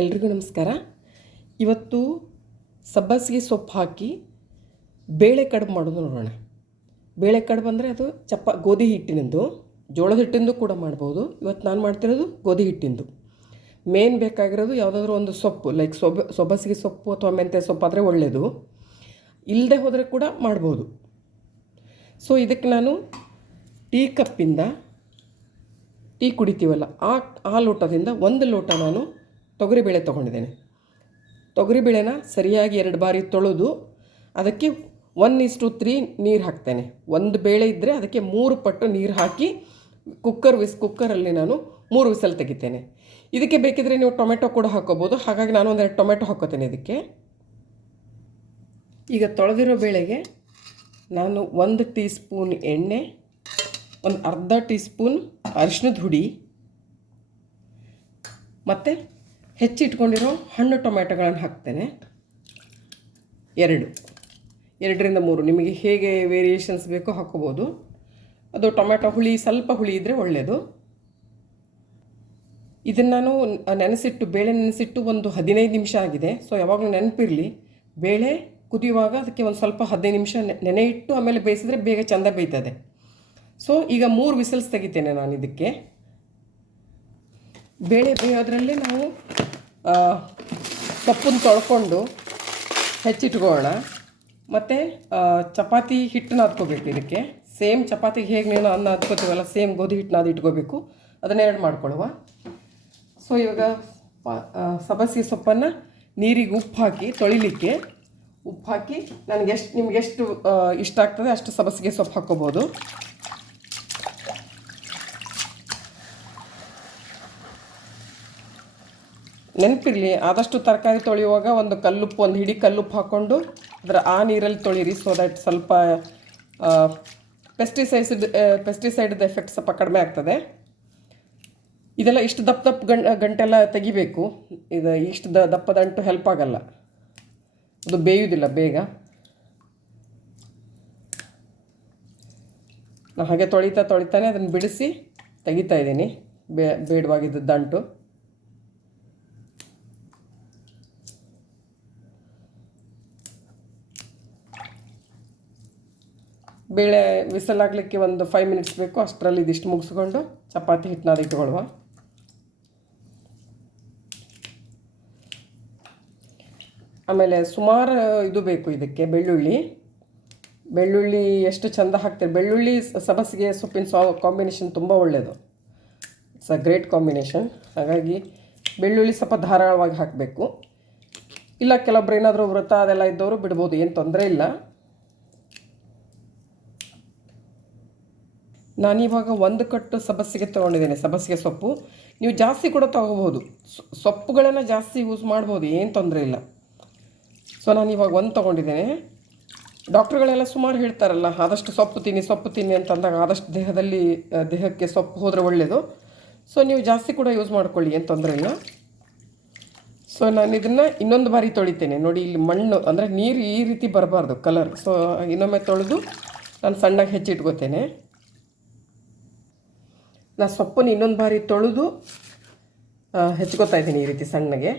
ಎಲ್ರಿಗೂ ನಮಸ್ಕಾರ. ಇವತ್ತು ಸಬ್ಬಸಿಗೆ ಸೊಪ್ಪು ಹಾಕಿ ಬೇಳೆ ಕಡುಬು ಮಾಡೋದು ನೋಡೋಣ. ಬೇಳೆ ಕಡುಬು ಅಂದರೆ ಅದು ಗೋಧಿ ಹಿಟ್ಟಿನದು, ಜೋಳದ ಹಿಟ್ಟಿಂದು ಕೂಡ ಮಾಡ್ಬೋದು. ಇವತ್ತು ನಾನು ಮಾಡ್ತಿರೋದು ಗೋಧಿ ಹಿಟ್ಟಿಂದು. ಮೇನ್ ಬೇಕಾಗಿರೋದು ಯಾವುದಾದ್ರೂ ಒಂದು ಸೊಪ್ಪು, ಲೈಕ್ ಸೊಬ್ಬಸಿಗೆ ಸೊಪ್ಪು ಅಥವಾ ಮೆಂತ್ಯ ಸೊಪ್ಪು ಆದರೆ ಒಳ್ಳೆಯದು. ಇಲ್ಲದೆ ಹೋದರೆ ಕೂಡ ಮಾಡ್ಬೋದು. ಸೊ ಇದಕ್ಕೆ ನಾನು ಟೀ ಕಪ್ಪಿಂದ ಟೀ ಕುಡಿತೀವಲ್ಲ ಆ ಲೋಟದಿಂದ 1 ಲೋಟ ನಾನು ತೊಗರಿಬೇಳೆ ತೊಗೊಂಡಿದ್ದೇನೆ. ತೊಗರಿಬೇಳೆನ ಸರಿಯಾಗಿ 2 ಬಾರಿ ತೊಳೆದು ಅದಕ್ಕೆ 1:3 ನೀರು ಹಾಕ್ತೇನೆ. ಒಂದು ಬೇಳೆ ಇದ್ದರೆ ಅದಕ್ಕೆ 3 ಪಟ್ಟು ನೀರು ಹಾಕಿ ಕುಕ್ಕರಲ್ಲಿ ನಾನು 3 ವಿಸಲ್ ತೆಗಿತೇನೆ. ಇದಕ್ಕೆ ಬೇಕಿದ್ರೆ ನೀವು ಟೊಮೆಟೊ ಕೂಡ ಹಾಕೋಬೋದು. ಹಾಗಾಗಿ ನಾನು 1-2 ಟೊಮೆಟೊ ಹಾಕೋತೇನೆ ಇದಕ್ಕೆ. ಈಗ ತೊಳೆದಿರೋ ಬೇಳೆಗೆ ನಾನು 1 ಟೀ ಸ್ಪೂನ್ ಎಣ್ಣೆ, ಒಂದು ಅರ್ಧ ಟೀ ಸ್ಪೂನ್ ಅರಿಶಿಣದ ಹುಡಿ ಮತ್ತು ಹೆಚ್ಚಿಟ್ಕೊಂಡಿರೋ ಹಣ್ಣು ಟೊಮೆಟೊಗಳನ್ನು ಹಾಕ್ತೇನೆ. 2ರಿಂದ 3 ನಿಮಗೆ ಹೇಗೆ ವೇರಿಯೇಷನ್ಸ್ ಬೇಕೋ ಹಾಕೋಬೋದು. ಅದು ಟೊಮೆಟೊ ಸ್ವಲ್ಪ ಹುಳಿ ಇದ್ದರೆ ಒಳ್ಳೆಯದು. ಇದನ್ನು ನಾನು ಬೇಳೆ ನೆನೆಸಿಟ್ಟು ಒಂದು 15 ನಿಮಿಷ ಆಗಿದೆ. ಸೊ ಯಾವಾಗಲೂ ನೆನಪಿರಲಿ, ಬೇಳೆ ಕುದಿಯುವಾಗ ಅದಕ್ಕೆ ಒಂದು ಸ್ವಲ್ಪ 15 ನಿಮಿಷ ನೆನೆ ಇಟ್ಟು ಆಮೇಲೆ ಬೇಯಿಸಿದ್ರೆ ಬೇಗ ಚೆಂದ ಬೇಯ್ತದೆ. ಸೊ ಈಗ 3 ವಿಸಲ್ಸ್ ತೆಗಿತೇನೆ ನಾನು ಇದಕ್ಕೆ. ಬೇಳೆ ಬೇಯೋದ್ರಲ್ಲಿ ನಾವು ಸೊಪ್ಪನ್ನು ತೊಳ್ಕೊಂಡು ಹೆಚ್ಚಿಟ್ಕೊಳ್ಳೋಣ. ಮತ್ತು ಚಪಾತಿ ಹಿಟ್ಟನ್ನ ನಾದ್ಕೋಬೇಕು ಇದಕ್ಕೆ. ಸೇಮ್ ಚಪಾತಿಗೆ ಹೇಗೆ ನೀನು ಅನ್ನ ನಾದ್ಕೋತೀವಲ್ಲ, ಸೇಮ್ ಗೋಧಿ ಹಿಟ್ಟು ನಾದಿ ಇಟ್ಕೋಬೇಕು. ಅದನ್ನ ಎರಡು ಮಾಡ್ಕೊಳ್ಳುವ. ಸೊ ಇವಾಗ ಸಬ್ಬಸಿಗೆ ಸೊಪ್ಪನ್ನು ನೀರಿಗೆ ಉಪ್ಪು ಹಾಕಿ ತೊಳಿಲಿಕ್ಕೆ ಉಪ್ಪು ಹಾಕಿ ನಿಮ್ಗೆ ಎಷ್ಟು ಇಷ್ಟ ಆಗ್ತದೆ ಅಷ್ಟು ಸಬ್ಬಸಿಗೆ ಸೊಪ್ಪು ಹಾಕ್ಕೋಬೋದು. ನೆನಪಿರಲಿ, ಆದಷ್ಟು ತರಕಾರಿ ತೊಳೆಯುವಾಗ ಒಂದು ಹಿಡಿ ಕಲ್ಲುಪ್ಪು ಹಾಕ್ಕೊಂಡು ಆ ನೀರಲ್ಲಿ ತೊಳಿರಿ. ಸೊ ದಟ್ ಸ್ವಲ್ಪ ಪೆಸ್ಟಿಸೈಡ್ದು ಎಫೆಕ್ಟ್ ಸ್ವಲ್ಪ ಕಡಿಮೆ ಆಗ್ತದೆ. ಇದೆಲ್ಲ ಇಷ್ಟು ದಪ್ಪ ಗಂಟೆಲ್ಲ ತೆಗಿಬೇಕು. ಇಷ್ಟು ದಪ್ಪದಂಟು ಹೆಲ್ಪ್ ಆಗಲ್ಲ, ಅದು ಬೇಯುವುದಿಲ್ಲ ಬೇಗ. ನಾನು ಹಾಗೆ ತೊಳಿತಾನೆ ಅದನ್ನು ಬಿಡಿಸಿ ತೆಗಿತಾ ಇದ್ದೀನಿ ಬೇಡವಾಗಿದ್ದ ದಂಟು. ಬೇಳೆ ವಿಸಲ್ ಆಗಲಿಕ್ಕೆ ಒಂದು 5 ಮಿನಿಟ್ಸ್ ಬೇಕು. ಅಷ್ಟರಲ್ಲಿ ಇದಿಷ್ಟು ಮುಗಿಸ್ಕೊಂಡು ಚಪಾತಿ ಹಿಟ್ಟನ್ನ ಇಟ್ಕೊಳ್ಳುವ. ಆಮೇಲೆ ಸುಮಾರು ಇದು ಬೇಕು ಇದಕ್ಕೆ. ಬೆಳ್ಳುಳ್ಳಿ ಎಷ್ಟು ಚೆಂದ ಹಾಕ್ತೀರಿ. ಬೆಳ್ಳುಳ್ಳಿ ಸಬ್ಬಸಿಗೆ ಸೊಪ್ಪಿನ ಕಾಂಬಿನೇಷನ್ ತುಂಬ ಒಳ್ಳೆಯದು. It's a great combination. ಹಾಗಾಗಿ ಬೆಳ್ಳುಳ್ಳಿ ಸ್ವಲ್ಪ ಧಾರಾಳವಾಗಿ ಹಾಕಬೇಕು. ಇಲ್ಲ ಕೆಲವೊಬ್ರು ಏನಾದರೂ ವ್ರತ ಅದೆಲ್ಲ ಇದ್ದವರು ಬಿಡ್ಬೋದು, ಏನು ತೊಂದರೆ ಇಲ್ಲ. ನಾನಿವಾಗ 1 ಕಟ್ಟು ಸಬ್ಬಸಿಗೆ ತೊಗೊಂಡಿದ್ದೇನೆ. ಸಬ್ಬಸಿಗೆ ಸೊಪ್ಪು ನೀವು ಜಾಸ್ತಿ ಕೂಡ ತೊಗೋಬೋದು. ಸೊಪ್ಪುಗಳನ್ನು ಜಾಸ್ತಿ ಯೂಸ್ ಮಾಡ್ಬೋದು, ಏನು ತೊಂದರೆ ಇಲ್ಲ. ಸೊ ನಾನಿವಾಗ 1 ತೊಗೊಂಡಿದ್ದೇನೆ. ಡಾಕ್ಟ್ರುಗಳೆಲ್ಲ ಸುಮಾರು ಹೇಳ್ತಾರಲ್ಲ, ಆದಷ್ಟು ಸೊಪ್ಪು ತಿನ್ನಿ ಅಂತಂದಾಗ ಆದಷ್ಟು ದೇಹಕ್ಕೆ ಸೊಪ್ಪು ಹೋದರೆ ಒಳ್ಳೆಯದು. ಸೊ ನೀವು ಜಾಸ್ತಿ ಕೂಡ ಯೂಸ್ ಮಾಡ್ಕೊಳ್ಳಿ, ಏನು ತೊಂದರೆ ಇಲ್ಲ. ಸೊ ನಾನು ಇದನ್ನು ಇನ್ನೊಂದು ಬಾರಿ ತೊಳಿತೇನೆ. ನೋಡಿ, ಇಲ್ಲಿ ಮಣ್ಣು ಅಂದರೆ ನೀರು ಈ ರೀತಿ ಬರಬಾರ್ದು ಕಲರ್. ಸೊ ಇನ್ನೊಮ್ಮೆ ತೊಳೆದು ನಾನು ಸಣ್ಣಗೆ ಹೆಚ್ಚಿಟ್ಕೋತೇನೆ. ನಾನು ಸೊಪ್ಪನ್ನು ಇನ್ನೊಂದು ಬಾರಿ ತೊಳೆದು ಹೆಚ್ಕೋತಾ ಇದ್ದೀನಿ ಈ ರೀತಿ ಸಣ್ಣಗೆ.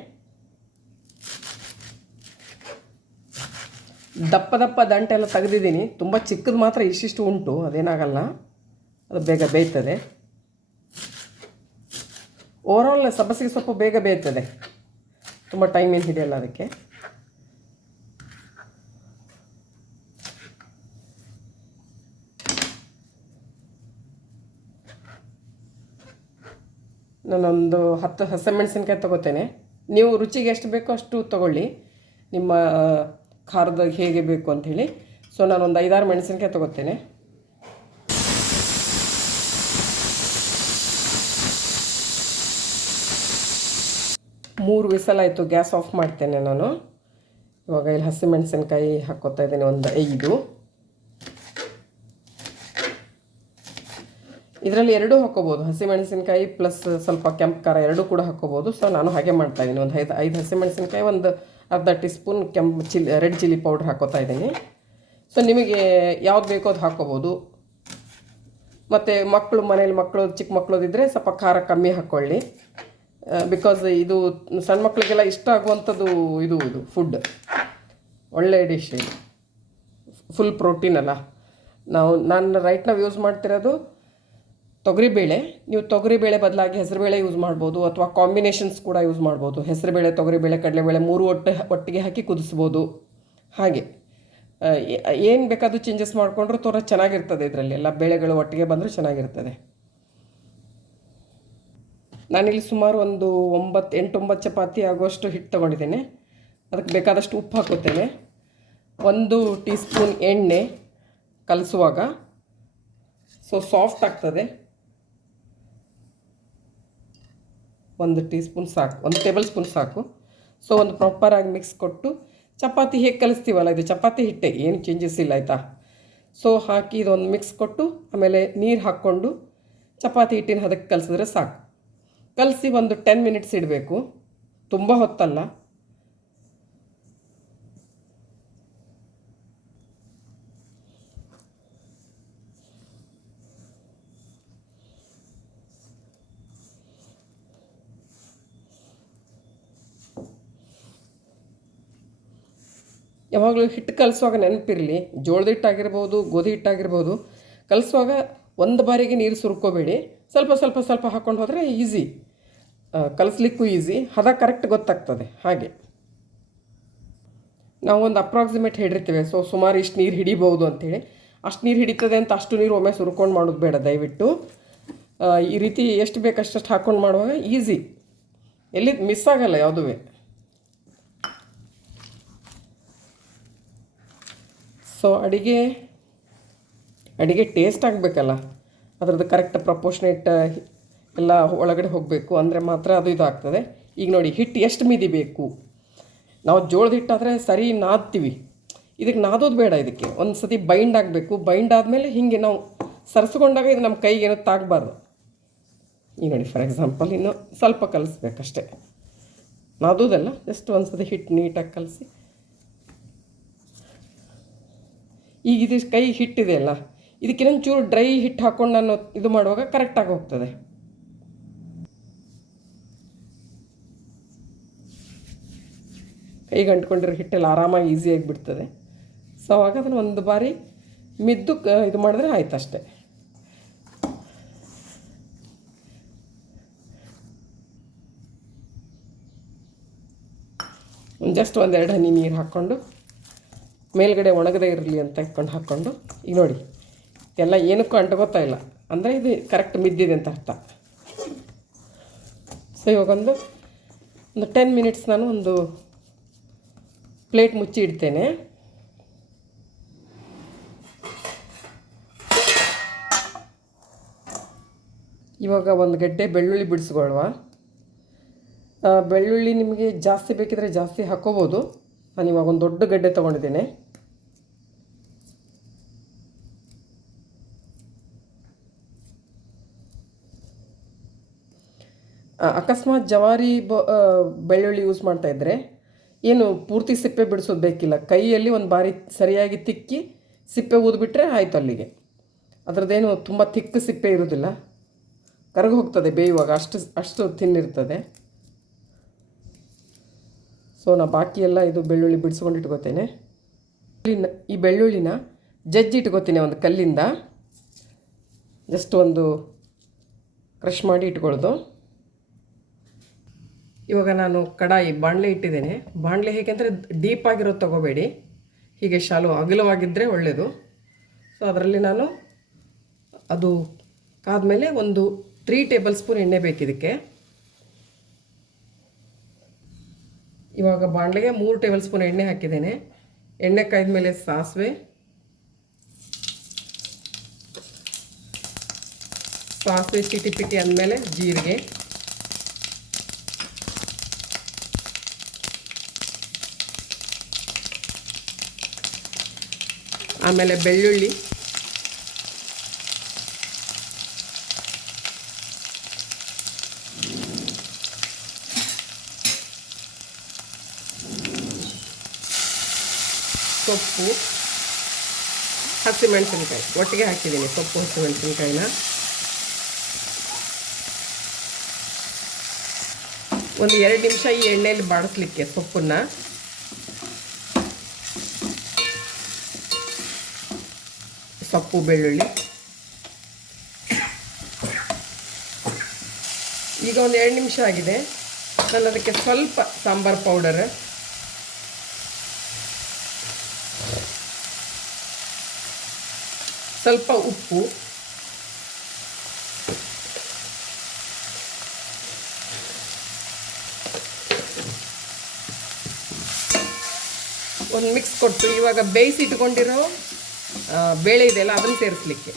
ದಪ್ಪ ದಂಟೆಲ್ಲ ತೆಗೆದಿದ್ದೀನಿ. ತುಂಬ ಚಿಕ್ಕದು ಮಾತ್ರ ಇಷ್ಟಿಷ್ಟು ಉಂಟು, ಅದೇನಾಗಲ್ಲ, ಅದು ಬೇಗ ಬೇಯ್ತದೆ. ಓವರಾಲ್ ಸಬ್ಬಸಿಗೆ ಸೊಪ್ಪು ಬೇಗ ಬೇಯ್ತದೆ, ತುಂಬ ಟೈಮ್ ಏನು ಹಿಡಿಯಲ್ಲ ಅದಕ್ಕೆ. ನಾನೊಂದು 10 ಹಸಿಮೆಣಸಿನ್ಕಾಯಿ ತೊಗೋತೇನೆ. ನೀವು ರುಚಿಗೆ ಎಷ್ಟು ಬೇಕೋ ಅಷ್ಟು ತೊಗೊಳ್ಳಿ, ನಿಮ್ಮ ಖಾರದ ಹೇಗೆ ಬೇಕು ಅಂಥೇಳಿ. ಸೊ ನಾನೊಂದು 5-6 ಮೆಣಸಿನ್ಕಾಯಿ ತೊಗೋತೇನೆ. ಮೂರು ವಿಸಲ್ ಆಯಿತು, ಗ್ಯಾಸ್ ಆಫ್ ಮಾಡ್ತೇನೆ ನಾನು. ಇವಾಗ ಇಲ್ಲಿ ಹಸಿಮೆಣಸಿನ್ಕಾಯಿ ಹಾಕ್ಕೋತಾ ಇದ್ದೇನೆ, ಒಂದು 5. ಇದರಲ್ಲಿ 2 ಹಾಕ್ಕೋಬೋದು, ಹಸಿಮೆಣಸಿನ್ಕಾಯಿ ಪ್ಲಸ್ ಸ್ವಲ್ಪ ಕೆಂಪು ಖಾರ 2 ಕೂಡ ಹಾಕ್ಕೋಬೋದು. ಸೊ ನಾನು ಹಾಗೆ ಮಾಡ್ತಾಯಿದ್ದೀನಿ. ಒಂದು 5 ಹಸಿಮೆಣಸಿನ್ಕಾಯಿ, ಒಂದು ಅರ್ಧ tea spoon red chilli powder ಹಾಕ್ಕೋತಾ ಇದ್ದೀನಿ. ಸೊ ನಿಮಗೆ ಯಾವ್ದು ಬೇಕೋ ಅದು ಹಾಕ್ಕೋಬೋದು. ಮತ್ತು ಮನೇಲಿ ಚಿಕ್ಕ ಮಕ್ಕಳದಿದ್ದರೆ ಸ್ವಲ್ಪ ಖಾರ ಕಮ್ಮಿ ಹಾಕ್ಕೊಳ್ಳಿ. ಬಿಕಾಸ್ ಇದು ಸಣ್ಣ ಮಕ್ಕಳಿಗೆಲ್ಲ ಇಷ್ಟ ಆಗುವಂಥದ್ದು ಇದು ಫುಡ್, ಒಳ್ಳೆಯ ಡಿಶ್ ಇದು, ಫುಲ್ ಪ್ರೋಟೀನ್ ಅಲ್ಲ. ನಾನು ರೈಟ್ ನಾವು ಯೂಸ್ ಮಾಡ್ತಿರೋದು ತೊಗರಿಬೇಳೆ. ನೀವು ತೊಗರಿಬೇಳೆ ಬದಲಾಗಿ ಹೆಸರುಬೇಳೆ ಯೂಸ್ ಮಾಡ್ಬೋದು, ಅಥವಾ ಕಾಂಬಿನೇಷನ್ಸ್ ಕೂಡ ಯೂಸ್ ಮಾಡ್ಬೋದು. ಹೆಸರುಬೇಳೆ, ತೊಗರಿಬೇಳೆ, ಕಡಲೆಬೇಳೆ 3 ಒಟ್ಟಿಗೆ ಹಾಕಿ ಕುದಿಸ್ಬೋದು. ಹಾಗೆ ಏನು ಬೇಕಾದರೂ ಚೇಂಜಸ್ ಮಾಡಿಕೊಂಡ್ರೂ ತೋರ ಚೆನ್ನಾಗಿರ್ತದೆ. ಇದರಲ್ಲಿ ಎಲ್ಲ ಬೇಳೆಗಳು ಒಟ್ಟಿಗೆ ಬಂದರೂ ಚೆನ್ನಾಗಿರ್ತದೆ. ನಾನಿಲ್ಲಿ ಸುಮಾರು ಒಂದು 8-9 ಚಪಾತಿ ಆಗುವಷ್ಟು ಹಿಟ್ಟು ತೊಗೊಂಡಿದ್ದೇನೆ. ಅದಕ್ಕೆ ಬೇಕಾದಷ್ಟು ಉಪ್ಪು ಹಾಕುತ್ತೇನೆ. 1 ಟೀ ಸ್ಪೂನ್ ಎಣ್ಣೆ ಕಲಸುವಾಗ ಸಾಫ್ಟ್ ಆಗ್ತದೆ. 1 ಟೀ ಸ್ಪೂನ್ ಸಾಕು, 1 ಟೇಬಲ್ ಸ್ಪೂನ್ ಸಾಕು. ಒಂದು ಪ್ರಾಪರಾಗಿ ಮಿಕ್ಸ್ ಕೊಟ್ಟು, ಚಪಾತಿ ಹೇಗೆ ಕಲಿಸ್ತೀವಲ್ಲ, ಇದು ಚಪಾತಿ ಹಿಟ್ಟೆ, ಏನು ಚೇಂಜಸ್ ಇಲ್ಲ ಆಯಿತಾ. ಹಾಕಿ ಇದೊಂದು ಮಿಕ್ಸ್ ಕೊಟ್ಟು ಆಮೇಲೆ ನೀರು ಹಾಕ್ಕೊಂಡು ಚಪಾತಿ ಹಿಟ್ಟಿನ ಅದಕ್ಕೆ ಕಲಿಸಿದ್ರೆ ಸಾಕು. ಕಲಸಿ ಒಂದು 10 ಮಿನಿಟ್ಸ್ ಇಡಬೇಕು, ತುಂಬ ಹೊತ್ತಲ್ಲ. ಯಾವಾಗಲೂ ಹಿಟ್ಟು ಕಲಿಸುವಾಗ ನೆನಪಿರಲಿ, ಜೋಳದ ಹಿಟ್ಟಾಗಿರ್ಬೋದು, ಗೋಧಿ ಹಿಟ್ಟಾಗಿರ್ಬೋದು, ಕಲಿಸುವಾಗ ಒಂದು ಬಾರಿಗೆ ನೀರು ಸುರ್ಕೋಬೇಡಿ. ಸ್ವಲ್ಪ ಸ್ವಲ್ಪ ಸ್ವಲ್ಪ ಹಾಕ್ಕೊಂಡು ಹೋದರೆ ಈಸಿ, ಕಲಿಸ್ಲಿಕ್ಕೂ ಈಸಿ, ಹದ ಕರೆಕ್ಟ್ ಗೊತ್ತಾಗ್ತದೆ. ಹಾಗೆ ನಾವು ಒಂದು ಅಪ್ರಾಕ್ಸಿಮೇಟ್ ಹೇಳಿರ್ತೀವಿ, ಸುಮಾರು ಇಷ್ಟು ನೀರು ಹಿಡಿಬೋದು ಅಂಥೇಳಿ. ಅಷ್ಟು ನೀರು ಹಿಡಿತದೆ ಅಂತ ಅಷ್ಟು ನೀರು ಒಮ್ಮೆ ಸುರ್ಕೊಂಡು ಮಾಡೋದು ಬೇಡ ದಯವಿಟ್ಟು. ಈ ರೀತಿ ಎಷ್ಟು ಬೇಕಷ್ಟು ಹಾಕ್ಕೊಂಡು ಮಾಡುವಾಗ ಈಸಿ, ಎಲ್ಲಿ ಮಿಸ್ ಆಗಲ್ಲ ಯಾವುದೂ. ಅಡಿಗೆ ಟೇಸ್ಟ್ ಆಗಬೇಕಲ್ಲ, ಅದರದ್ದು ಕರೆಕ್ಟ್ ಪ್ರಪೋರ್ಷನೇಟ್ ಎಲ್ಲ ಒಳಗಡೆ ಹೋಗಬೇಕು, ಅಂದರೆ ಮಾತ್ರ ಅದು ಇದಾಗ್ತದೆ. ಈಗ ನೋಡಿ ಹಿಟ್ಟು ಎಷ್ಟು ಮಿದಿಬೇಕು. ನಾವು ಜೋಳದ ಹಿಟ್ಟಾದರೆ ಸರಿ ನಾದ್ತೀವಿ, ಇದಕ್ಕೆ ನಾದೋದು ಬೇಡ. ಇದಕ್ಕೆ ಒಂದು ಸತಿ ಬೈಂಡ್ ಆಗಬೇಕು. ಬೈಂಡ್ ಆದಮೇಲೆ ಹೀಗೆ ನಾವು ಸರಿಸ್ಕೊಂಡಾಗ ಇದು ನಮ್ಮ ಕೈಗೇನೋ ತಾಗಬಾರ್ದು. ಈಗ ನೋಡಿ ಫಾರ್ ಎಕ್ಸಾಂಪಲ್ ಇನ್ನು ಸ್ವಲ್ಪ ಕಲಿಸ್ಬೇಕಷ್ಟೆ, ನಾದೋದಲ್ಲ, ಜಸ್ಟ್ ಒಂದು ಸತಿ ಹಿಟ್ಟು ನೀಟಾಗಿ ಕಲಸಿ. ಈಗ ಇದು ಕೈ ಹಿಟ್ಟಿದೆ ಅಲ್ಲ, ಇದಕ್ಕೆ ಇನ್ನೊಂಚೂರು ಡ್ರೈ ಹಿಟ್ಟು ಹಾಕ್ಕೊಂಡು ನಾನು ಇದು ಮಾಡುವಾಗ ಕರೆಕ್ಟಾಗಿ ಹೋಗ್ತದೆ. ಕೈಗೆ ಅಂಟ್ಕೊಂಡಿರೋ ಹಿಟ್ಟೆಲ್ಲ ಆರಾಮಾಗಿ ಈಸಿಯಾಗಿ ಬಿಡ್ತದೆ. ಆವಾಗ ಅದನ್ನು ಒಂದು ಬಾರಿ ಮಿದ್ದು ಇದು ಮಾಡಿದ್ರೆ ಆಯ್ತು ಅಷ್ಟೆ. ಜಸ್ಟ್ 1-2 ಹನಿ ನೀರು ಹಾಕ್ಕೊಂಡು ಮೇಲ್ಗಡೆ ಒಣಗದೇ ಇರಲಿ ಅಂತ ಹಾಕ್ಕೊಂಡು ಈಗ ನೋಡಿ ಎಲ್ಲ ಏನಕ್ಕೂ ಅಂಟ್ಕೋತಾ ಇಲ್ಲ, ಅಂದರೆ ಇದು ಕರೆಕ್ಟ್ ಮಿದ್ದಿದೆ ಅಂತ ಅರ್ಥ. ಇವಾಗ ಒಂದು 10 ಮಿನಿಟ್ಸ್ ನಾನು ಒಂದು ಪ್ಲೇಟ್ ಮುಚ್ಚಿ ಇಡ್ತೇನೆ. ಇವಾಗ ಒಂದು ಗಡ್ಡೆ ಬೆಳ್ಳುಳ್ಳಿ ಬಿಡಿಸ್ಕೊಳ್ವಾ. ಬೆಳ್ಳುಳ್ಳಿ ನಿಮಗೆ ಜಾಸ್ತಿ ಬೇಕಿದ್ರೆ ಜಾಸ್ತಿ ಹಾಕ್ಕೋಬೋದು. ನಾನು ಇವಾಗ ಒಂದು ದೊಡ್ಡ ಗಡ್ಡೆ ತೊಗೊಂಡಿದ್ದೇನೆ. ಅಕಸ್ಮಾತ್ ಜವಾರಿ ಬೆಳ್ಳುಳ್ಳಿ ಯೂಸ್ ಮಾಡ್ತಾಯಿದ್ರೆ ಏನು ಪೂರ್ತಿ ಸಿಪ್ಪೆ ಬಿಡಿಸೋದು ಬೇಕಿಲ್ಲ. ಕೈಯಲ್ಲಿ ಒಂದು ಬಾರಿ ಸರಿಯಾಗಿ ತಿಕ್ಕಿ ಸಿಪ್ಪೆ ಊದ್ಬಿಟ್ರೆ ಆಯಿತು ಅಲ್ಲಿಗೆ. ಅದರದ್ದೇನು ತುಂಬ ತಿಕ್ಕ ಸಿಪ್ಪೆ ಇರೋದಿಲ್ಲ, ಕರಗಿ ಹೋಗ್ತದೆ ಬೇಯುವಾಗ, ಅಷ್ಟು ತಿನ್ನಿರ್ತದೆ. ನಾ ಬಾಕಿ ಎಲ್ಲ ಇದು ಬೆಳ್ಳುಳ್ಳಿ ಬಿಡಿಸ್ಕೊಂಡು ಇಟ್ಕೋತೇನೆ. ಈ ಬೆಳ್ಳುಳ್ಳಿನ ಜಜ್ಜಿ ಇಟ್ಕೋತೀನಿ ಒಂದು ಕಲ್ಲಿಂದ, ಜಸ್ಟ್ ಒಂದು ಕ್ರಷ್ ಮಾಡಿ ಇಟ್ಕೊಳ್ಳೋದು. ಇವಾಗ ನಾನು ಬಾಣಲೆ ಇಟ್ಟಿದ್ದೇನೆ. ಬಾಣಲೆ ಹೇಗೆಂದರೆ ಡೀಪಾಗಿರೋದು ತೊಗೋಬೇಡಿ, ಹೀಗೆ ಶಾಲು ಅಗಲವಾಗಿದ್ದರೆ ಒಳ್ಳೆಯದು. ಅದರಲ್ಲಿ ನಾನು ಅದು ಕಾದ್ಮೇಲೆ ಒಂದು 3 ಟೇಬಲ್ ಸ್ಪೂನ್ ಎಣ್ಣೆ ಬೇಕಿದಕ್ಕೆ. ಇವಾಗ ಬಾಣಲೆಗೆ 3 ಟೇಬಲ್ ಸ್ಪೂನ್ ಎಣ್ಣೆ ಹಾಕಿದ್ದೇನೆ. ಎಣ್ಣೆ ಕಾಯ್ದ ಮೇಲೆ ಸಾಸಿವೆ ಚಿಟಿ ಪಿಟಿ ಅಂದಮೇಲೆ ಜೀರಿಗೆ, ಆಮೇಲೆ ಬೆಳ್ಳುಳ್ಳಿ, ಸೊಪ್ಪು, ಹಸಿಮೆಣಸಿನ್ಕಾಯಿ ಒಟ್ಟಿಗೆ ಹಾಕಿದ್ದೀನಿ. ಸೊಪ್ಪು ಹಸಿಮೆಣಸಿನ್ಕಾಯಿನ ಒಂದು 2 ನಿಮಿಷ ಈ ಎಣ್ಣೆಯಲ್ಲಿ ಬಾಡಿಸ್ಲಿಕ್ಕೆ ಸೊಪ್ಪನ್ನು. ಸೊಪ್ಪು ಬೆಳ್ಳುಳ್ಳಿ ಈಗ ಒಂದು 2 ನಿಮಿಷ ಆಗಿದೆ. ನಾನು ಅದಕ್ಕೆ ಸ್ವಲ್ಪ ಸಾಂಬಾರು ಪೌಡರ್, ಸ್ವಲ್ಪ ಉಪ್ಪು, ಒಂದು ಮಿಕ್ಸ್ ಕೊಟ್ಟು ಇವಾಗ ಬೇಯಿಸಿಟ್ಕೊಂಡಿರೋ ಬೇಳೆ ಇದೆಯಲ್ಲ ಅದನ್ನು ಸೇರಿಸ್ಲಿಕ್ಕೆ.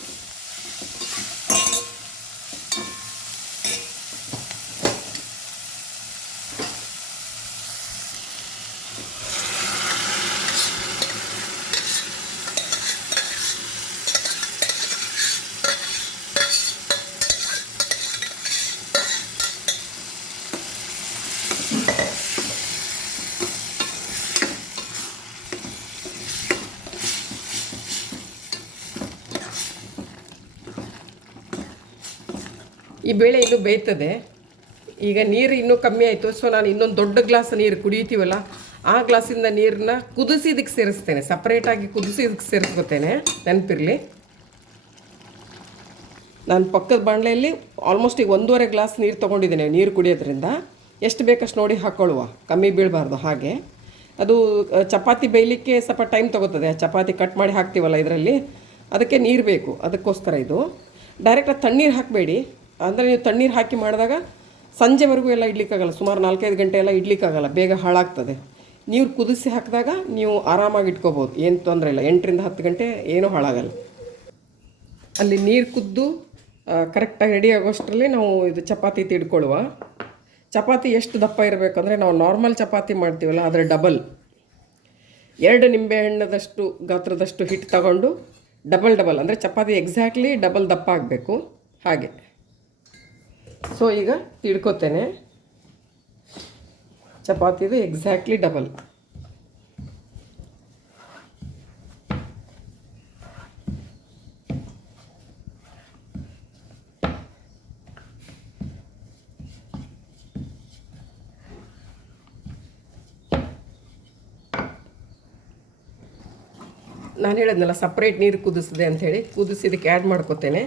ಈ ಬೇಳೆ ಇನ್ನೂ ಬೇಯ್ತದೆ. ಈಗ ನೀರು ಇನ್ನೂ ಕಮ್ಮಿ ಆಯಿತು. ಸೊ ನಾನು ಇನ್ನೊಂದು ದೊಡ್ಡ ಗ್ಲಾಸ್ ನೀರು ಕುಡಿತೀವಲ್ಲ ಆ ಗ್ಲಾಸಿಂದ ನೀರನ್ನ ಕುದಿಸಿ ಇದಕ್ಕೆ ಸೇರಿಸ್ತೇನೆ. ಸಪ್ರೇಟಾಗಿ ಕುದಿಸಿ ಇದಕ್ಕೆ ಸೇರಿಸ್ಕೊತೇನೆ, ನೆನಪಿರಲಿ. ನಾನು ಪಕ್ಕದ ಬಾಣಲೆಯಲ್ಲಿ ಆಲ್ಮೋಸ್ಟ್ ಈಗ 1.5 ಗ್ಲಾಸ್ ನೀರು ತೊಗೊಂಡಿದ್ದೇನೆ. ನೀರು ಕುಡಿಯೋದ್ರಿಂದ ಎಷ್ಟು ಬೇಕಷ್ಟು ನೋಡಿ ಹಾಕ್ಕೊಳ್ಳುವ, ಕಮ್ಮಿ ಬೀಳಬಾರ್ದು. ಹಾಗೆ ಅದು ಚಪಾತಿ ಬೇಯಲಿಕ್ಕೆ ಸ್ವಲ್ಪ ಟೈಮ್ ತೊಗೋತದೆ. ಚಪಾತಿ ಕಟ್ ಮಾಡಿ ಹಾಕ್ತೀವಲ್ಲ ಇದರಲ್ಲಿ, ಅದಕ್ಕೆ ನೀರು ಬೇಕು. ಅದಕ್ಕೋಸ್ಕರ ಇದು ಡೈರೆಕ್ಟಾಗಿ ತಣ್ಣೀರು ಹಾಕಬೇಡಿ. ಅಂದರೆ ನೀವು ತಣ್ಣೀರು ಹಾಕಿ ಮಾಡಿದಾಗ ಸಂಜೆವರೆಗೂ ಎಲ್ಲ ಇಡ್ಲಿಕ್ಕಾಗಲ್ಲ, ಸುಮಾರು 4-5 ಗಂಟೆ ಎಲ್ಲ ಇಡ್ಲಿಕ್ಕಾಗಲ್ಲ, ಬೇಗ ಹಾಳಾಗ್ತದೆ. ನೀರು ಕುದಿಸಿ ಹಾಕಿದಾಗ ನೀವು ಆರಾಮಾಗಿ ಇಟ್ಕೋಬೋದು, ಏನು ತೊಂದರೆ ಇಲ್ಲ. 8ರಿಂದ 10 ಗಂಟೆ ಏನೂ ಹಾಳಾಗಲ್ಲ. ಅಲ್ಲಿ ನೀರು ಕುದ್ದು ಕರೆಕ್ಟಾಗಿ ರೆಡಿ ಆಗೋಷ್ಟರಲ್ಲಿ ನಾವು ಇದು ಚಪಾತಿ ತಿಡ್ಕೊಳ್ಳುವ. ಚಪಾತಿ ಎಷ್ಟು ದಪ್ಪ ಇರಬೇಕಂದ್ರೆ ನಾವು ನಾರ್ಮಲ್ ಚಪಾತಿ ಮಾಡ್ತೀವಲ್ಲ ಅದರ ಡಬಲ್, 2 ನಿಂಬೆಹಣ್ಣದಷ್ಟು ಗಾತ್ರದಷ್ಟು ಹಿಟ್ಟು ತಗೊಂಡು ಡಬಲ್ ಅಂದರೆ ಚಪಾತಿ ಎಕ್ಸಾಕ್ಟ್ಲಿ ಡಬಲ್ ದಪ್ಪ ಆಗಬೇಕು. ಹಾಗೆ ಸೊ ಈಗ ತಿಡ್ಕೋತೇನೆ. ಚಪಾತಿದು ಎಕ್ಸಾಕ್ಟ್ಲಿ ಡಬಲ್. ನಾನು ಹೇಳಿದ್ನಲ್ಲ ಸಪ್ರೇಟ್ ನೀರು ಕುದಿಸಿದೆ ಅಂಥೇಳಿ, ಕುದಿಸಿ ಇದಕ್ಕೆ ಆ್ಯಡ್ ಮಾಡ್ಕೋತೇನೆ.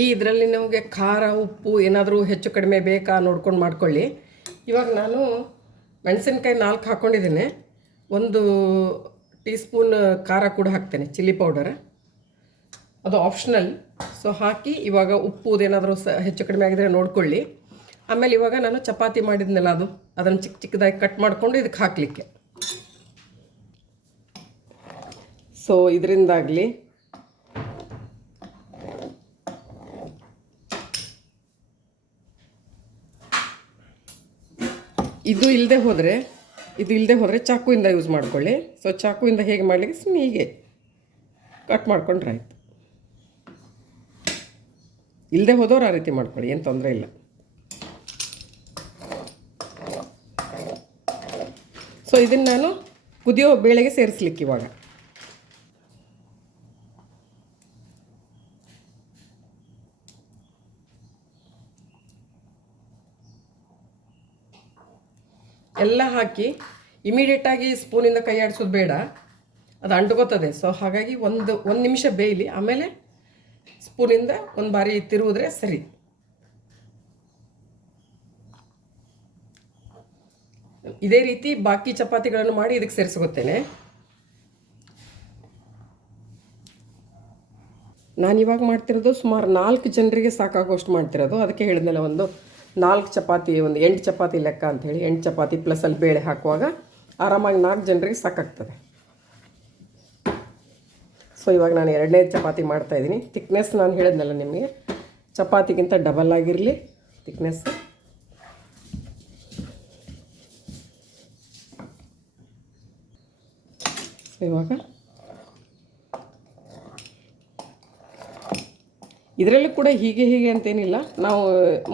ಈ ಇದರಲ್ಲಿ ನಮಗೆ ಖಾರ ಉಪ್ಪು ಏನಾದರೂ ಹೆಚ್ಚು ಕಡಿಮೆ ಬೇಕಾ ನೋಡ್ಕೊಂಡು ಮಾಡ್ಕೊಳ್ಳಿ. ಇವಾಗ ನಾನು ಮೆಣಸಿನ್ಕಾಯಿ 4 ಹಾಕ್ಕೊಂಡಿದ್ದೇನೆ. 1 ಟೀ ಸ್ಪೂನ್ ಖಾರ ಕೂಡ ಹಾಕ್ತೇನೆ, ಚಿಲ್ಲಿ ಪೌಡರ್, ಅದು ಆಪ್ಷನಲ್. ಸೊ ಹಾಕಿ ಇವಾಗ ಉಪ್ಪು ಏನಾದರೂ ಹೆಚ್ಚು ಕಡಿಮೆ ಆಗಿದ್ರೆ ನೋಡ್ಕೊಳ್ಳಿ. ಆಮೇಲೆ ಇವಾಗ ನಾನು ಚಪಾತಿ ಮಾಡಿದ್ನಲ್ಲ ಅದನ್ನು ಚಿಕ್ಕ ಚಿಕ್ಕದಾಗಿ ಕಟ್ ಮಾಡಿಕೊಂಡು ಇದಕ್ಕೆ ಹಾಕಲಿಕ್ಕೆ. ಸೊ ಇದರಿಂದಾಗಲಿ ಇದು ಇಲ್ಲದೆ ಹೋದರೆ ಚಾಕುವಿಂದ ಯೂಸ್ ಮಾಡ್ಕೊಳ್ಳಿ. ಸೊ ಚಾಕುವಿಂದ ಹೇಗೆ ಮಾಡಲಿಕ್ಕೆ ಸುಮ್ಮನೆ ಹೀಗೆ ಕಟ್ ಮಾಡ್ಕೊಂಡ್ರೆ ಆಯಿತು. ಇಲ್ಲದೆ ಹೋದವ್ರು ಆ ರೀತಿ ಮಾಡ್ಕೊಳ್ಳಿ, ಏನು ತೊಂದರೆ ಇಲ್ಲ. ಸೊ ಇದನ್ನು ನಾನು ಕುದಿಯೋ ಬೇಳೆಗೆ ಸೇರಿಸ್ಲಿಕ್ಕೆ ಇವಾಗ ಎಲ್ಲ ಹಾಕಿ ಇಮಿಡಿಯೇಟಾಗಿ ಸ್ಪೂನಿಂದ ಕೈ ಆಡಿಸೋದು ಬೇಡ, ಅದು ಅಂಟ್ಕೋತದೆ. ಸೊ ಹಾಗಾಗಿ ಒಂದು ನಿಮಿಷ ಬೇಯಲಿ, ಆಮೇಲೆ ಸ್ಪೂನಿಂದ ಒಂದು ಬಾರಿ ತಿರುವಿದ್ರೆ ಸರಿ. ಇದೇ ರೀತಿ ಬಾಕಿ ಚಪಾತಿಗಳನ್ನು ಮಾಡಿ ಇದಕ್ಕೆ ಸೇರಿಸ್ಕೊತೇನೆ. ನಾನಿವಾಗ ಮಾಡ್ತಿರೋದು ಸುಮಾರು 4 ಜನರಿಗೆ ಸಾಕಾಗೋಷ್ಟು ಮಾಡ್ತಿರೋದು. ಅದಕ್ಕೆ ಹೇಳಿದ್ನಲ್ಲ, ಒಂದು 4 ಚಪಾತಿ, ಒಂದು 8 ಚಪಾತಿ ಲೆಕ್ಕ ಅಂಥೇಳಿ. 8 ಚಪಾತಿ ಪ್ಲಸ್ ಅಲ್ಲಿ ಬೇಳೆ ಹಾಕುವಾಗ ಆರಾಮಾಗಿ 4 ಜನರಿಗೆ ಸಾಕಾಗ್ತದೆ. ಸೊ ಇವಾಗ ನಾನು 2ನೇ ಚಪಾತಿ ಮಾಡ್ತಾಯಿದ್ದೀನಿ. ತಿಕ್ನೆಸ್ ನಾನು ಹೇಳಿದ್ನಲ್ಲ ನಿಮಗೆ, ಚಪಾತಿಗಿಂತ ಡಬಲ್ ಆಗಿರಲಿ ತಿಕ್ನೆಸ್. ಇವಾಗ ಇದರಲ್ಲೂ ಕೂಡ ಹೀಗೆ ಅಂತೇನಿಲ್ಲ, ನಾವು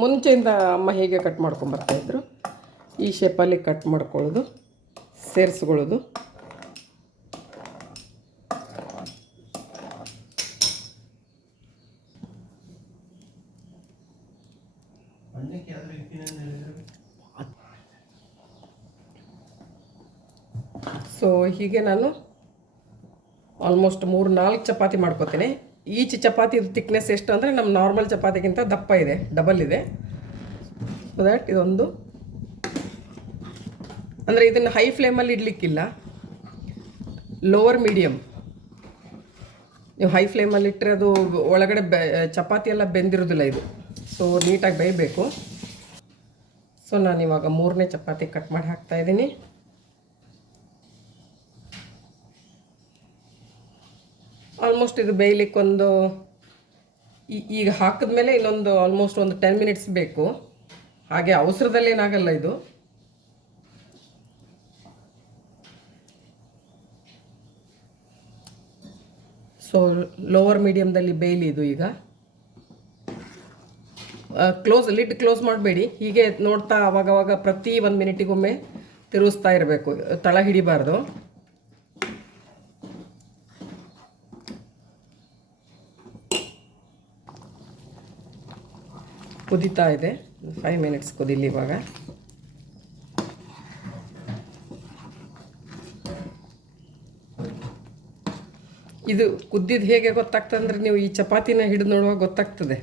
ಮುಂಚೆಯಿಂದ ಅಮ್ಮ ಹೇಗೆ ಕಟ್ ಮಾಡ್ಕೊಂಬರ್ತಾಯಿದ್ರು ಈ ಶೇಪಲ್ಲಿ ಕಟ್ ಮಾಡ್ಕೊಳ್ಳೋದು, ಸೇರಿಸ್ಕೊಳ್ಳೋದು. ಸೊ ಹೀಗೆ ನಾನು ಆಲ್ಮೋಸ್ಟ್ 3-4 ಚಪಾತಿ ಮಾಡ್ಕೋತೀನಿ. ಈಚ್ ಚಪಾತಿ ಥಿಕ್ನೆಸ್ ಎಷ್ಟು ಅಂದರೆ ನಮ್ಮ ನಾರ್ಮಲ್ ಚಪಾತಿಗಿಂತ ದಪ್ಪ ಇದೆ, ಡಬಲ್ ಇದೆ. ಸೊ ದ್ಯಾಟ್ ಇದೊಂದು ಅಂದರೆ ಇದನ್ನು ಹೈ ಫ್ಲೇಮಲ್ಲಿ ಇಡಲಿಕ್ಕಿಲ್ಲ, ಲೋವರ್ ಮೀಡಿಯಮ್. ನೀವು ಹೈ ಫ್ಲೇಮಲ್ಲಿ ಇಟ್ಟರೆ ಅದು ಒಳಗಡೆ ಚಪಾತಿ ಎಲ್ಲ ಬೆಂದಿರೋದಿಲ್ಲ ಇದು. ಸೊ ನೀಟಾಗಿ ಬೇಯಬೇಕು. ಸೊ ನಾನಿವಾಗ 3ನೇ ಚಪಾತಿ ಕಟ್ ಮಾಡಿ ಹಾಕ್ತಾಯಿದ್ದೀನಿ. ಆಲ್ಮೋಸ್ಟ್ ಇದು ಬೇಯಲಿಕ್ಕೊಂದು ಈಗ ಹಾಕಿದ್ಮೇಲೆ ಇನ್ನೊಂದು ಆಲ್ಮೋಸ್ಟ್ ಒಂದು 10 ಮಿನಿಟ್ಸ್ ಬೇಕು. ಹಾಗೆ ಅವಸರದಲ್ಲಿ ಏನಾಗಲ್ಲ ಇದು. ಸೊ ಲೋವರ್ ಮೀಡಿಯಮ್ದಲ್ಲಿ ಬೇಯಲಿ ಇದು. ಈಗ ಲಿಡ್ ಕ್ಲೋಸ್ ಮಾಡಬೇಡಿ, ಹೀಗೆ ನೋಡ್ತಾ ಅವಾಗವಾಗ ಪ್ರತಿ 1 ಮಿನಿಟಿಗೊಮ್ಮೆ ತಿರುಗಿಸ್ತಾ ಇರಬೇಕು, ತಳ ಹಿಡಿಬಾರ್ದು. ಕುದೀತಾ ಇದೆ, 5 ಮಿನಿಟ್ಸ್ ಕುದೀಲಿ ಇವಾಗ. ಇದು ಕುದ್ದಿದ್ದು ಹೇಗೆ ಗೊತ್ತಾಗ್ತದೆ ಅಂದರೆ ನೀವು ಈ ಚಪಾತಿನ ಹಿಡಿದು ನೋಡುವಾಗ ಗೊತ್ತಾಗ್ತದೆ.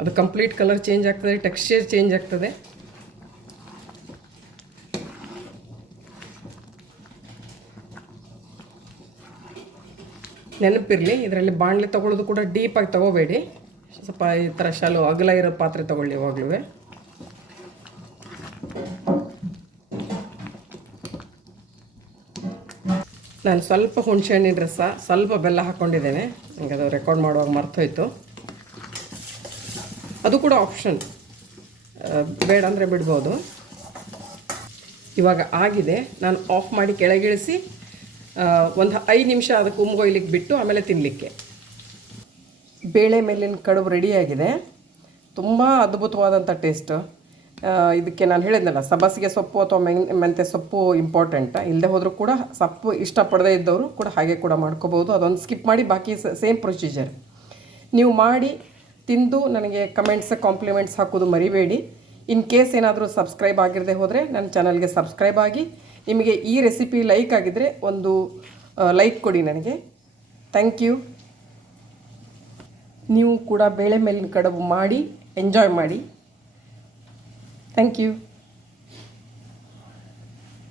ಅದು ಕಂಪ್ಲೀಟ್ ಕಲರ್ ಚೇಂಜ್ ಆಗ್ತದೆ, ಟೆಕ್ಸ್ಚರ್ ಚೇಂಜ್ ಆಗ್ತದೆ. ನೆನಪಿರಲಿ, ಇದರಲ್ಲಿ ಬಾಣಲೆ ತೊಗೊಳ್ಳೋದು ಕೂಡ ಡೀಪಾಗಿ ತೊಗೋಬೇಡಿ, ಸ್ವಲ್ಪ ಈ ಥರ ಶಾಲು ಅಗಲ ಇರೋ ಪಾತ್ರೆ ತೊಗೊಳ್ಳಿ ಯಾವಾಗಲೂ. ನಾನು ಸ್ವಲ್ಪ ಹುಣಸೆಹಣ್ಣಿನ ರಸ, ಸ್ವಲ್ಪ ಬೆಲ್ಲ ಹಾಕ್ಕೊಂಡಿದ್ದೇನೆ. ನನಗೆ ಅದು ರೆಕಾರ್ಡ್ ಮಾಡುವಾಗ ಮರ್ತೋಯ್ತು. ಅದು ಕೂಡ ಆಪ್ಷನ್, ಬೇಡ ಅಂದರೆ ಬಿಡ್ಬೋದು. ಇವಾಗ ಆಗಿದೆ, ನಾನು ಆಫ್ ಮಾಡಿ ಕೆಳಗಿಳಿಸಿ ಒಂದು 5 ನಿಮಿಷ ಅದಕ್ಕೆ ಉಮ್ಗೊಯ್ಲಿಕ್ಕೆ ಬಿಟ್ಟು ಆಮೇಲೆ ತಿನ್ನಲಿಕ್ಕೆ. ಬೇಳೆ ಮೇಲಿನ ಕಡುಬು ರೆಡಿಯಾಗಿದೆ. ತುಂಬ ಅದ್ಭುತವಾದಂಥ ಟೇಸ್ಟು. ಇದಕ್ಕೆ ನಾನು ಹೇಳಿದ್ನಲ್ಲ, ಸಬ್ಬಸಿಗೆ ಸೊಪ್ಪು ಅಥವಾ ಮೆಂತ್ಯ ಸೊಪ್ಪು ಇಂಪಾರ್ಟೆಂಟ್. ಇಲ್ಲದೆ ಹೋದರೂ ಕೂಡ ಸೊಪ್ಪು ಇಷ್ಟಪಡದೇ ಇದ್ದವರು ಕೂಡ ಹಾಗೆ ಕೂಡ ಮಾಡ್ಕೋಬೋದು. ಅದೊಂದು ಸ್ಕಿಪ್ ಮಾಡಿ ಬಾಕಿ ಸೇಮ್ ಪ್ರೊಸೀಜರ್. ನೀವು ಮಾಡಿ ತಿಂದು ನನಗೆ ಕಮೆಂಟ್ಸ್, ಕಾಂಪ್ಲಿಮೆಂಟ್ಸ್ ಹಾಕೋದು ಮರಿಬೇಡಿ. ಇನ್ ಕೇಸ್ ಏನಾದರೂ ಸಬ್ಸ್ಕ್ರೈಬ್ ಆಗಿರದೆ ಹೋದರೆ ನನ್ನ ಚಾನಲ್ಗೆ ಸಬ್ಸ್ಕ್ರೈಬ್ ಆಗಿ. ನಿಮಗೆ ಈ ರೆಸಿಪಿ ಲೈಕ್ ಆಗಿದ್ದರೆ ಒಂದು ಲೈಕ್ ಕೊಡಿ ನನಗೆ. Thank you. ನೀವು ಕೂಡ ಬೇಳೆ ಮೇಲಿನ ಕಡುಬು ಮಾಡಿ ಎಂಜಾಯ್ ಮಾಡಿ. Thank you.